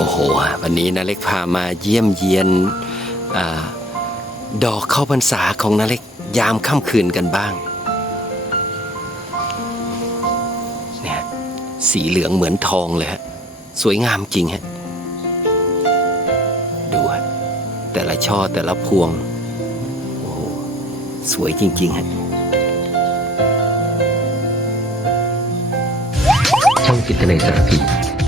โอ้โห วันนี้นาเล็กพามาเยี่ยมเยียนอดอกเข้าพรรษาของนาเล็กยามค่ำคืนกันบ้างเนี่ยสีเหลืองเหมือนทองเลยฮะ สวยงามจริงฮะ ดูฮะ แต่ละช่อแต่ละพวง โอ้โห สวยจริง ๆฮะช่องจิตในสารพี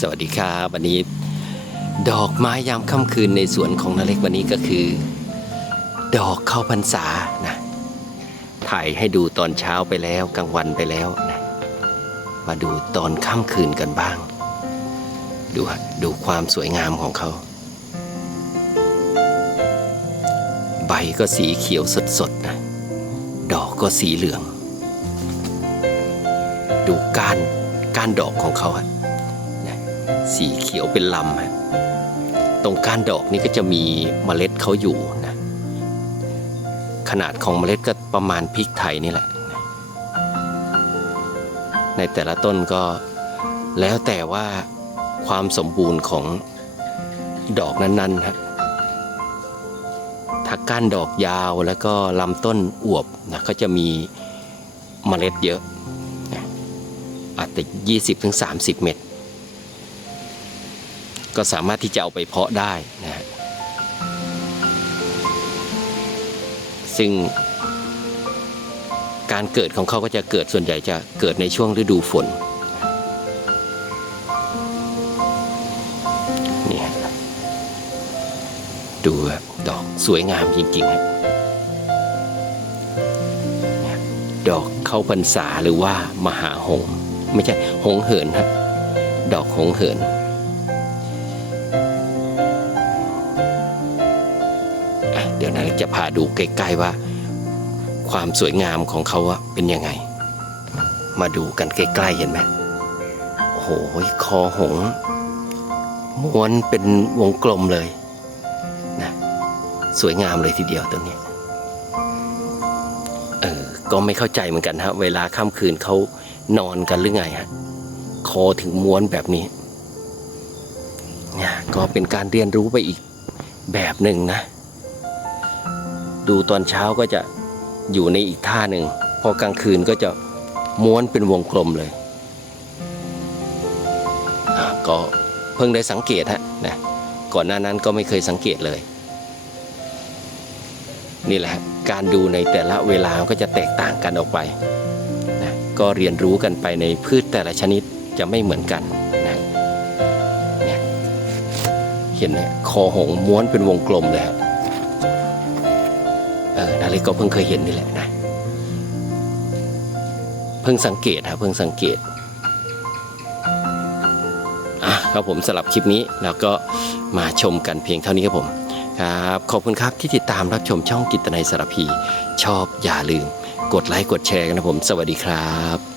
สวัสดีครับวันนี้ดอกไม้ยามค่ำคืนในสวนของนาเล็กวันนี้ก็คือ ดอกเข้าพรรษานะถ่ายให้ดูตอนเช้าไปแล้วกลางวันไปแล้วนะมาดูตอนค่ำคืนกันบ้าง ดูฮะดูความสวยงามของเขา ใบก็สีเขียวสดๆนะดอกก็สีเหลือง ดูก้านก้านดอกของเขาฮะ สีเขียวเป็นลำฮะตรงก้านดอกนี่ก็จะมีเมล็ดเขาอยู่นะ ขนาดของเมล็ดก็ประมาณพริกไทยนี่แหละ ในแต่ละต้นก็แล้วแต่ว่าความสมบูรณ์ของดอกนั้นๆฮะถ้าก้านดอกยาวแล้วก็ลำต้นอวบนะก็จะมีเมล็ดเยอะนะอาจจะ20-30 เม็ด ก็สามารถที่จะเอาไปเพาะได้นะฮะซึ่งการเกิดของเขาก็จะเกิดส่วนใหญ่จะเกิดในช่วงฤดูฝนนี่ฮะดูครับดอกสวยงามจริงๆฮะดอกเข้าพรรษาหรือว่ามหาหง ไม่ใช่หงเหินฮะดอกหงเหิน จะพาดูใกล้ๆว่า ความสวยงามของเขาเป็นยังไง มาดูกันใกล้ๆเห็นไหมโอ้โหคอหงม้วนเป็นวงกลมเลยนะสวยงามเลยทีเดียวตัวนี้เออก็ไม่เข้าใจเหมือนกันฮะเวลาค่ำคืนเขานอนกันหรือไงฮะคอถึงม้วนแบบนี้เนี่ยก็เป็นการเรียนรู้ไปอีกแบบหนึ่งนะ ดูตอนเช้าก็จะอยู่ในอีกท่าหนึ่ง พอกลางคืนก็จะม้วนเป็นวงกลมเลย ก็เพิ่งได้สังเกตฮะนะก่อนหน้านั้นก็ไม่เคยสังเกตเลย นี่แหละการดูในแต่ละเวลาก็จะแตกต่างกันออกไปนะก็เรียนรู้กันไปในพืชแต่ละชนิดจะไม่เหมือนกันนะเนี่ยเห็นไหมคอหงม้วนเป็นวงกลมเลยฮะ ล็กก็เพิ่งเคยเห็นนี่แหละนะ เพิ่งสังเกตฮะเพิ่งสังเกตอะครับผมสำหรับคลิปนี้แล้วก็มาชมกันเพียงเท่านี้ครับผมครับ ขอบคุณครับที่ติดตามรับชมช่องกิตนายสารพี ชอบอย่าลืม กดไลค์กดแชร์กันนะผม สวัสดีครับ